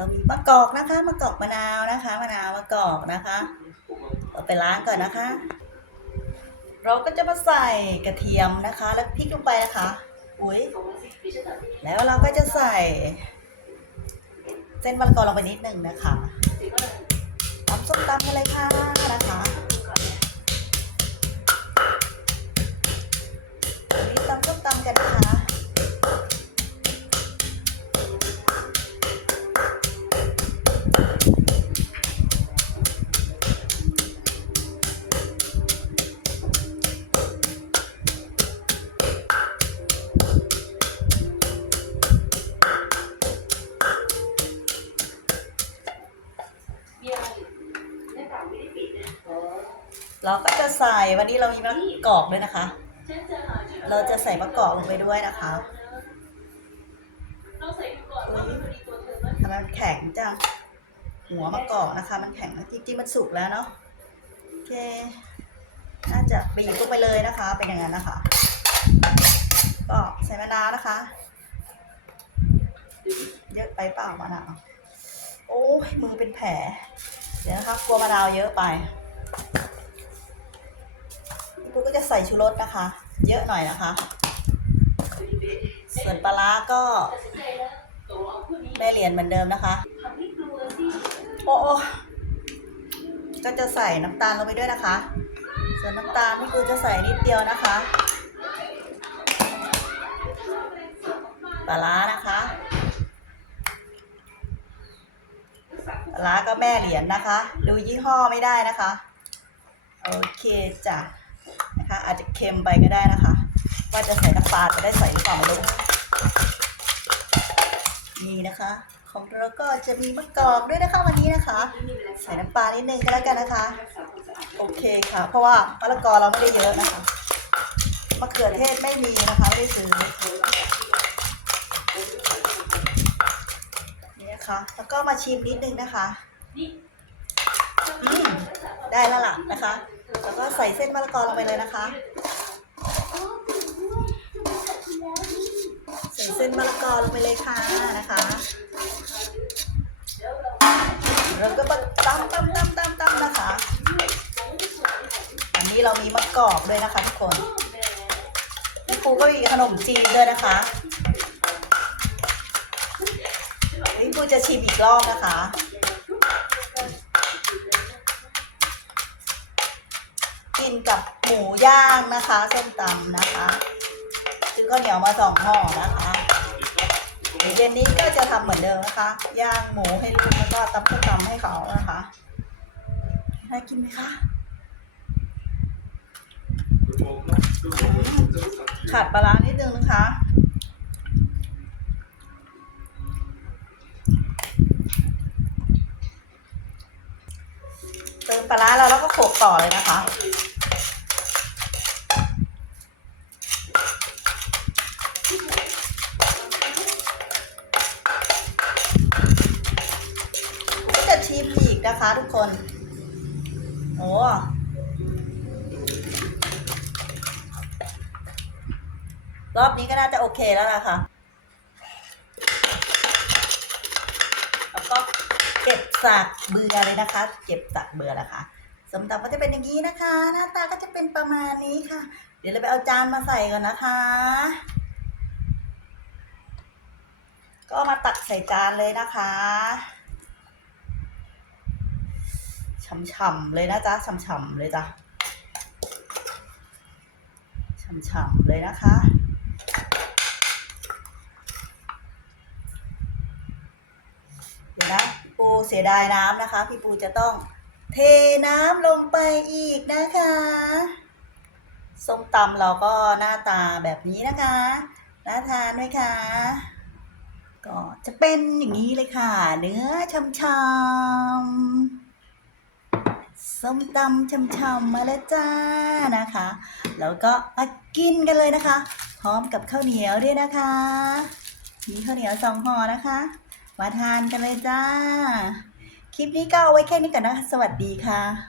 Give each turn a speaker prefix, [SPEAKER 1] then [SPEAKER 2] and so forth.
[SPEAKER 1] รามีมะกอกนะคะมะกอกมะนาวนะคะ มะนาวมะกอกนะคะเราไปล้างก่อนนะคะ เราก็จะมาใส่กระเทียมนะคะ แล้วพริกลงไปนะคะอุ้ยแล้วเราก็จะใส่ เส้นมะละกอลงไปนิดหนึ่งนะคะตำส้มตำกันเลยค่ะ เราก็จะใส่วันนี้เรามีมะกอกด้วยนะคะ เราจะใส่มะกอกลงไปด้วยนะคะทำไมมันแข็งจัง หัวมะกอกนะคะ มันแข็งจริงๆมันสุกแล้วเนาะโอเค น่าจะบีบลงไปเลยนะคะ เป็นอย่างนั้นนะคะ ก็ใส่มะนาวนะคะ เยอะไปเปล่ามะนาว โอ้ยมือเป็นแผล เดี๋ยวนะคะกลัวมะนาวเยอะไป ก็จะใส่ชูรสนะคะ เยอะหน่อยนะคะ ส่วนปลาร้าก็ได้เหรียญเหมือนเดิมนะคะ โอ้โอก็จะใส่น้ำตาลลงไปด้วยนะคะ ส่วนน้ำตาลพี่ปูจะใส่นิดเดียวนะคะปลาร้านะคะปลาร้าก็แม่เหรียญนะคะ ดูยี่ห้อไม่ได้นะคะ โอเคจ้ะ นะคะ อาจจะเค็มไปก็ได้นะคะ ว่าจะใส่น้ำปลาจะได้ใส่หรือเปล่าไม่รู้นี่นะคะ ของเราก็จะมีมะกอกด้วยนะคะวันนี้นะคะ ใส่น้ำปลานิดนึงก็แล้วกันนะคะ โอเคค่ะ เพราะว่ามะละกอเราไม่ได้เยอะนะคะมะเขือเทศไม่มีนะคะไม่ได้ซื้อนี่นะคะแล้วก็มาชิมนิดนึงนะคะ อืมได้แล้วล่ะนะคะ แล้วก็ใส่เส้นมะละกอลงไปเลยนะคะ ใส่เส้นมะละกอลงไปเลยค่ะนะคะแล้วก็มาตำตำตำตำตำนะคะ อันนี้เรามีมะกอกด้วยนะคะทุกคนพี่ครูก็มีขนมจีนด้วยนะคะพี่ครูจะชิมอีกรอบนะคะ กิ นกับหมูย่างนะคะส้มตำนะคะซื้อข้าวเหนียวมาสองห่อนะคะเย็นนี้ก็จะทำเหมือนเดิมนะคะ ย่างหมูให้ลูกแล้วก็ตำส้มตำให้เขานะคะน่ากินไหมคะขาดปลาร้านิดนึงนะคะเติมปลาร้าแล้วแล้วก็โขลกต่อเลยนะคะ ก็จะชิมอีก นะคะทุกคน โอ้รอบนี้ก็น่าจะโอเคแล้วล่ะค่ะ แล้วก็เก็บสากเบื่อเลยนะคะ เก็บสากเบื่อนะค่ะสำหรับก็จะเป็นอย่างนี้นะคะ หน้าตาก็จะเป็นประมาณนี้ค่ะ เดี๋ยวเราไปเอาจานมาใส่ก่อนนะคะ ก็มาตักใส่จานเลยนะคะ ฉ่ำๆเลยนะจ๊ะฉ่ำๆเลยจ้ะฉ่ำๆเลยนะคะเดี๋ยวนะพี่ปูเสียดายน้ำนะคะ พี่ปูจะต้องเทน้ำลงไปอีกนะคะส้มตำเราก็หน้าตาแบบนี้นะคะน่าทานไหมคะก็จะเป็นอย่างนี้เลยค่ะ เนื้อช่ำๆ ส้มตำช่ำๆมาแล้วจ้านะคะ แล้วก็มากินกันเลยนะคะ พร้อมกับข้าวเหนียวด้วยนะคะมีข้าวเหนียวสองห่อนะคะ มาทานกันเลยจ้า คลิปนี้ก็เอาไว้แค่นี้ก่อนนะคะ สวัสดีค่ะ